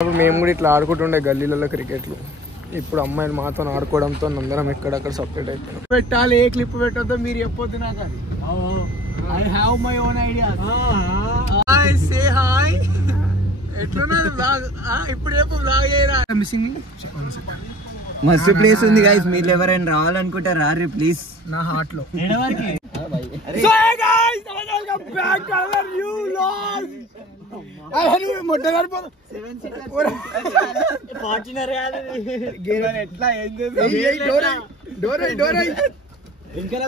అప్పుడు మేము కూడా ఇట్లా ఆడుకుంటుండే గల్లీలలో క్రికెట్లు. ఇప్పుడు అమ్మాయిలు మాతో ఆడుకోవడంతో అందరం ఎక్కడక్కడ సపరేట్ అయిపోయినాం. పెట్టాలి ఏ క్లిప్ పెట్టొద్దో మీరు చెప్పొద్దు నాకు. అది I have my own ideas. Hi say hi. ఎట్లున్నది బ్లాగ్? ఇప్పుడు చెప్పు బ్లాగ్ ఏరా. మిస్సింగ్ మస్తు ప్లేస్ ఉంది గైస్, మీరు ఎవరైనా రావాలనుకుంటే రారి ప్లీజ్. నా హార్ట్ లో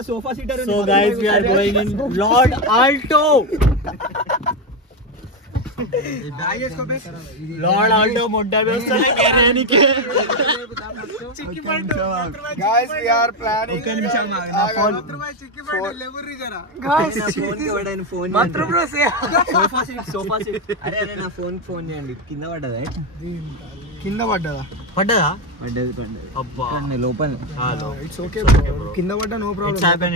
sofa seater. So guys, we are going in Lord Alto. Lord Alto మొట్ట వేస్తానే కేరేని కే చిక్కి పండు. guys we are planning. ఒక నిమిషం నా ఫోన్ చిక్కి పండు లెవెర్రి జరా guys. నా ఫోన్ కి వడైన ఫోన్ మాత్రం బ్రో సే సోఫా సీట్. అరే నా ఫోన్ చేయండి. కింద పడ్డదా? కింద పడ్డదా? పడ్డదా? పడ్డది అబ్బా లోపల. ఇట్స్ ఓకే కింద పడ్డా నో ప్రాబ్లం. It's happened.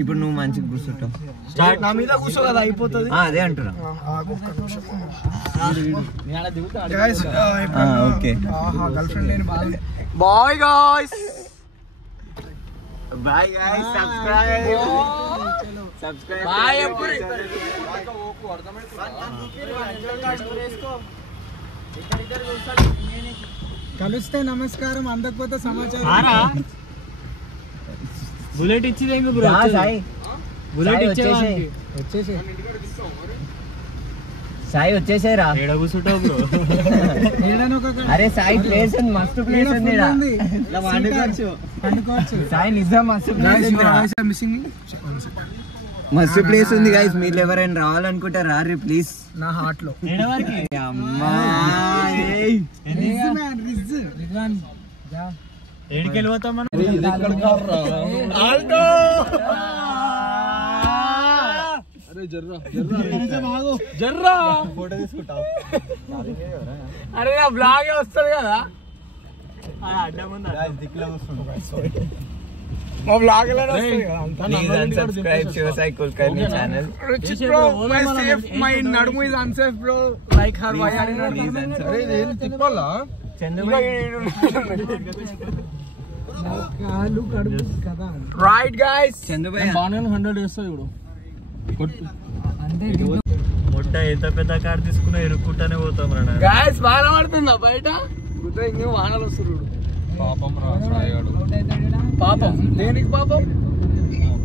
ఇప్పుడు నువ్వు మంచిగా కూర్చుంటావు. స్టార్ట్. నా మీద కూర్చో కదా అయిపోతుంది. అదే అంటున్నా. guys okay. గర్ల్ ఫ్రెండ్ లేని bye bye guys. Bye guys. Subscribe bye ఎప్పుడు కలిస్తే నమస్కారం, అందకపోతే సమాచారం. Bullet ఇచ్చిదేంగు bro. బుల్లెట్ వచ్చేసి సాయి వచ్చేసారా? ఏడ కూర్చుంటావు బ్రో? అరే సాయి ప్లేస్ మస్తు ప్లేస్ ఉంది. సాయి నిజం మస్తు ప్లేస్ ఉంది గైస్, మీరు ఎవరైనా రావాలనుకుంటే రారి ప్లీజ్. నా హార్ట్ లో ఏడికి వెళ్ళిపోతాం మనం? అరే నా బ్లాగే వస్తుంది కదా. మా బ్లాగ్ ఎలా వస్తుంది కదా. Subscribe Shivasai Kulkarni channel. My నడుము is unsafe bro, like her why are in తిప్పాలా రైట్ గైస్. బాగా 100 వేస్తాయి ఇప్పుడు. మొట్ట ఎంత పెద్ద కార్ తీసుకున్నా ఇరుక్కుంటానే పోతాం రా. గైస్ వాన పడుతుందా బయట? గుట్ట ఇంకేం వానలు వస్తున్నారు. పాపం రా సాయిగాడు. పాపం దేనికి పాపం?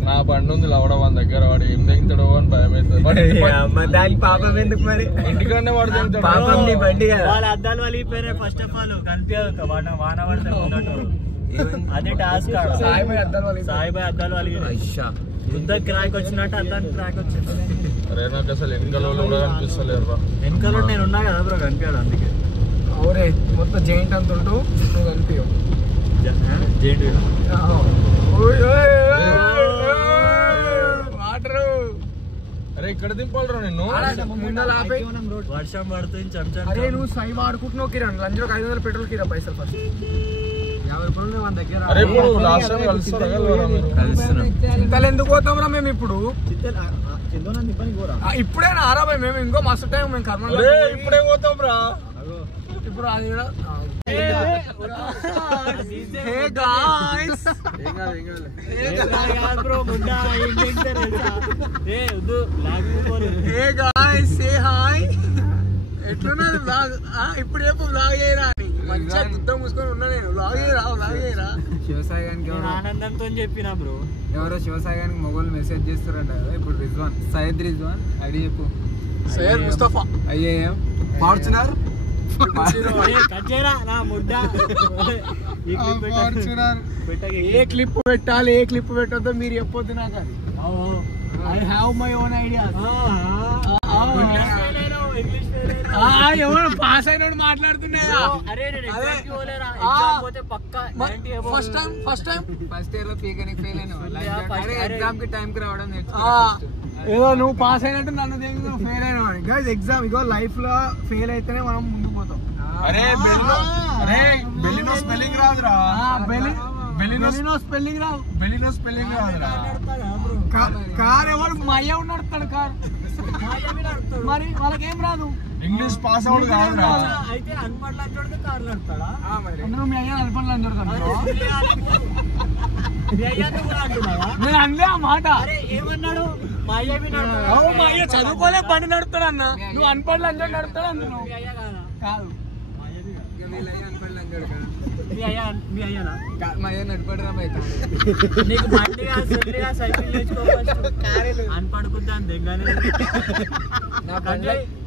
నా బండి ఉంది లవడ మన దగ్గర, వాడు ఏం దిగుతాడో అని భయం అవుతుంది. దానికి పాపం ఎందుకు మరి? ఇంటికన్నా వాడు దిగుతాడు. పాపం నీ బండి కదా. వాళ్ళ అద్దాలు వలిగిపోయినాయి. ఫస్ట్ ఆఫ్ ఆల్ కనిపించదు వాన పడితే ఉన్నట్టు. అదే టాస్క్. సాయిబాయి అద్దాలు వలిగిపోయి. సాయిబాయి అద్దాలు వలిగినాయి. యుద్ధ క్రాక్ వచ్చినట్టు అద్దానికి క్రాక్ వచ్చింది. అరే నాకు అసలు వెనకాల కూడా కనిపిస్తలేరు రా. వెనకాల నేను ఉన్నా కదా బ్రో, కనిపించాడు అందుకే. అవురే మొత్తం జైంట్ అంత ఉంటూ నువ్వు కనిపించవు. వాటర్. అరే ఇక్కడ దింపాలరా నిన్ను. వర్షం పడుతుంది చెంచా. అరే నువ్వు సై వాడుకుంటున్నావు కిరణ్. లంచ్లో 500 పెట్రోల్ కిరా పైసలు ఫస్ట్ 50 రూపాయలు మన దగ్గర. అరే ఇప్పుడు లాస్ట్ టైం కలుస్తారా? చింతలు ఎందుకు పోతాం రా మేము ఇప్పుడు? ఇప్పుడే ఆరాబాయ్ మేము ఇంకో మస్తు టైం మేము కర్మ. ఇప్పుడే పోతాం రా. ఇప్పుడు అది కూడా hey guys. Hey guys say hi. ఎట్లున్నది బ్లాగ్? ఇప్పుడు చెప్పు బ్లాగ్ చేయరా అని. మంచిగా గుద్ద మూసుకొని ఉన్నా నేను. బ్లాగ్ చేయరా శివసాయి గారికి ఆనందంతో చెప్పిన బ్రో. ఎవరో శివసాయి గారికి మొగోళ్ళు మెసేజ్ చేస్తారంట కదా ఇప్పుడు. రిజ్వాన్, సయ్యద్ రిజ్వాన్ ఐడి చెప్పు. Syed Mustafa I am Fortuner. ఏ క్లిప్ పెట్టాలి ఏ క్లిప్ పెట్టొద్దో మీరు చెప్పొద్దు నాకు. అది I have my own ideas. ఎవరు పాస్ అయినోడు మాట్లాడుతున్నాయా? ఫస్ట్ ఇయర్ లో పీకనికి ఫెయిల్ అయినా ఎగ్జామ్ కి టైం కి రావడం ఏదో నువ్వు పాస్ అయినట్టు నన్ను దగ్గర ఫెయిల్ అయినా గైస్. ఎగ్జామ్ ఇగో లైఫ్ లో ఫెయిల్ అయితేనే మనం ముందుకు పోతాం. అరే బెలినో స్పెల్లింగ్ రాదురా. బెలినో స్పెల్లింగ్ రాదురా. కార్ ఎవరు మయ్య నడుపుతాడు కార్. మరి వాళ్ళకేం రాదు. ఇంగ్లీష్ పాస్ అవుట్ కాదురా. అయితే అన్పడ్ల కార్ నడుపుతాడా నువ్వు మీ అయ్యా అల్పంలో అంటాడు. నేను అనలే ఆ మాట. ఏమన్నాడు? మా అయ్య చదువుకోలే బండి నడుపుతాడు అన్న. నువ్వు అన్పడ్లు అంటాడు నడుపుతాడు అందులో కాదు. నీకు బండి సైకిల్ నేర్చుకోవచ్చు. అన్పడుకుంటా దిగ్గానే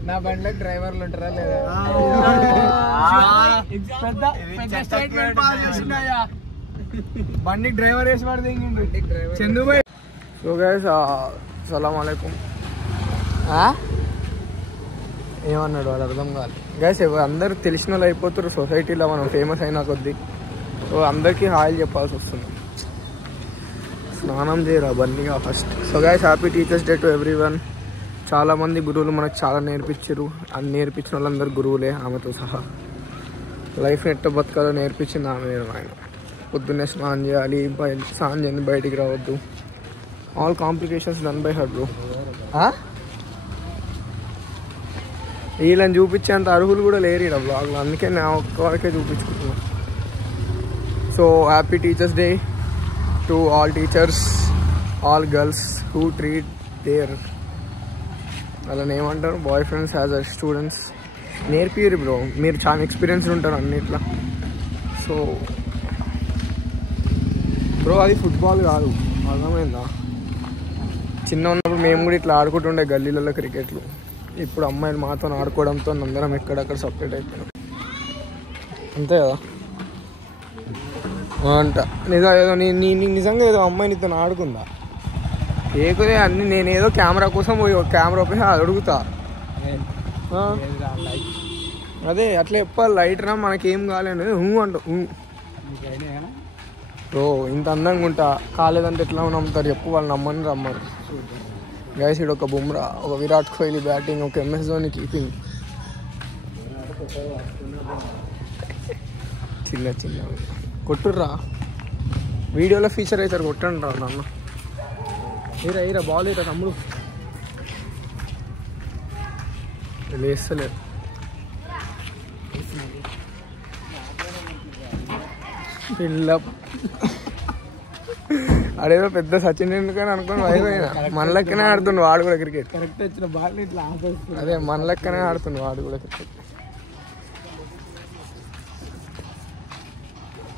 నా బండిలో డ్రైవర్లు ఉంటారా లేదా? బండి డ్రైవర్ వేసి పడితే చందు భాయ్. సో గైస్ సలాం అలైకుం. ఏమన్నాడు వాళ్ళు అర్థం కాదు గైస్. అందరూ తెలిసిన వాళ్ళు అయిపోతారు సొసైటీలో మనం ఫేమస్ అయినా కొద్దీ. సో అందరికీ హాయిలు చెప్పాల్సి వస్తుంది. స్నానం చేయరా బండిగా first. So guys happy teachers day to everyone. చాలామంది గురువులు మనకు చాలా నేర్పించారు. అన్ని నేర్పించిన వాళ్ళందరూ గురువులే ఆమెతో సహా. లైఫ్ ఎట్ట బతకాలో నేర్పించింది ఆమె. నేను ఆయన పొద్దున్నే స్నానం చేయాలి, స్నానం చేయండి, బయటికి రావద్దు. All complications done by her bro. వీళ్ళని చూపించేంత అర్హులు కూడా లేరు ఇక్కడ బ్లాగ్లో. అందుకే నా ఒక్క వరకే చూపించుకుంటున్నాను. So happy teachers day to all teachers, all girls who treat their వాళ్ళని ఏమంటారు boy friends as a students. నేర్పిరు బ్రో, మీరు చాలా ఎక్స్పీరియన్స్ ఉంటారు అన్నిట్లో. సో బ్రో అది ఫుట్బాల్ కాదు, అర్థమైందా? చిన్న ఉన్నప్పుడు మేము కూడా ఇట్లా ఆడుకుంటుండే గల్లీలలో క్రికెట్లు. ఇప్పుడు అమ్మాయిలు మాతో ఆడుకోవడంతో అందరం ఎక్కడక్కడ సపరేట్ అయిపోయినాం. అంతే కదా అంట. ఏదో నిజంగా ఏదో అమ్మాయి నీతో ఆడుకుందా? ఏకుదే అన్ని నేనేదో కెమెరా కోసం పోయి కెమెరా పోయి అడుగుతా. అదే అట్లా చెప్పాలి. లైట్ రా మనకేం కాలేదు అంట. ఓ ఇంత అందంగా ఉంటా కాలేదంటే ఎట్లా నమ్ముతారు చెప్పు? వాళ్ళు నమ్మని రమ్మని. గైస్ ఇక్కడ ఒక బుమ్రా, ఒక విరాట్ కోహ్లీ బ్యాటింగ్, ఒక MS ధోని కీపింగ్. చిన్న చిన్న కొట్టుర్రా, వీడియోలో ఫీచర్ అవుతారు. కొట్టండి రా నాన్న. ఈరా బాల్ ఇరా తమ్ముడు. లేస్తలేదు. పిల్లప్ అడేదో పెద్ద సచిన్ ఎందుకని అనుకుని అయిపోయినా. మన లెక్కనే ఆడుతుండు వాడు కూడా క్రికెట్. కరెక్ట్ వచ్చిన బాల్ ఇట్లా అదే మన లెక్కనే ఆడుతుండు వాడు కూడా క్రికెట్.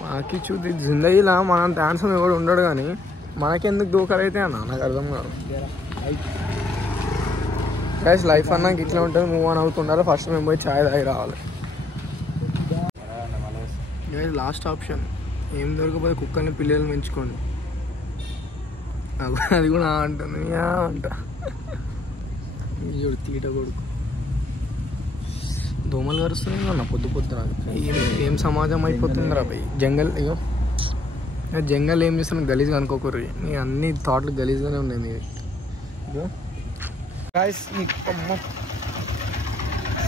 మాకి చూది జిందగీలా మనంత హ్యాండ్సమ్ ఎవడు ఉండడు, కానీ మనకెందుకు దూకాలు అయితే అన్న నాకు అర్థం కాదు. గైస్ లైఫ్ అన్నాక ఇట్లా ఉంటుంది, మూవ్ ఆన్ అవుతుండాలి. ఫస్ట్ మేము పోయి ఛాయ్ తాగి రావాలి. గైస్ లాస్ట్ ఆప్షన్ ఏం దొరకపోతే కుక్కల్ని పిల్లలు పెంచుకోండి. అది కూడా అంటుంది అంట. చూడు తీట కొడుకు. దోమలు కరుస్తున్నాయి అన్న పొద్దు పొద్దున. ఏం సమాజం అయిపోతుందిరా భయ్. జంగల్ ఇగో జంగల్ ఏం చేస్తాను గలీజ్గా అనుకోకూరు. నీ అన్ని థాట్లు గలీజ్గానే ఉన్నాయి మీది. ఇగో గాయ్స్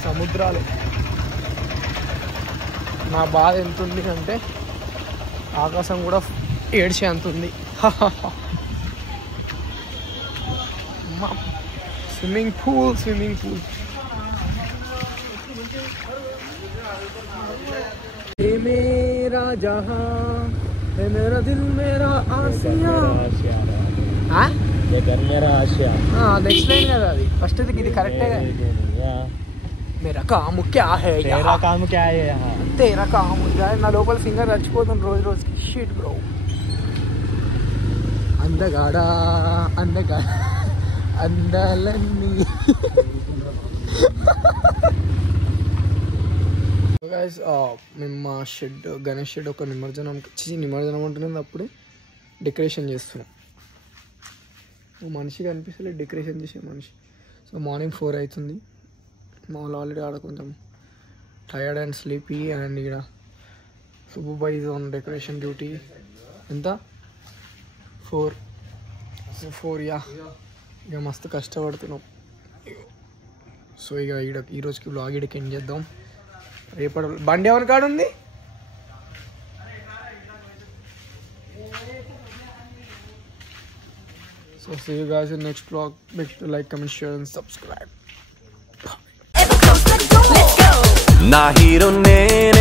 సముద్రాలు. నా బాధ ఎంత ఉంది అంటే ఆకాశం కూడా ఏడ్చే అంత ఉంది. Swimming pool. ये मेरा जहां है मेरा दिल मेरा आसिया. అది ఎక్స్ప్లెయిన్ కదా, అది ఫస్ట్ ఇది కరెక్టే. मेरा काम क्या है, तेरा काम क्या है यहाँ, तेरा काम क्या है. నా లోపల సింగర్ చచ్చిపోతుంది రోజు రోజుకి. Shit bro. అందగాడా అందాలన్నీ. గైస్ మేము మా షెడ్ గణేష్ షెడ్ ఒక నిమజ్జనం ఉంటున్నది. అప్పుడే డెకరేషన్ చేస్తున్నాం. మనిషి కనిపిస్తలేదు డెకరేషన్ చేసే మనిషి. సో మార్నింగ్ 4 అవుతుంది. మా వాళ్ళు ఆల్రెడీ ఆడ కొంచెం టయర్డ్ అండ్ స్లీపీ. అండ్ ఇక్కడ సుబ్బుబాయ్ ఈజ్ ఆన్ డెకరేషన్ డ్యూటీ. ఎంత 4 యా. ఇక మస్తు కష్టపడుతున్నాం. సో ఇక ఈరోజుకి బ్లాగ్ ఇక్కడికి ఎండ్ చేద్దాం. రేపటి బండి ఎవరి కాడ ఉంది? So see you guys in next vlog. Make sure to like, comment, share and subscribe. నా హీరో నేనే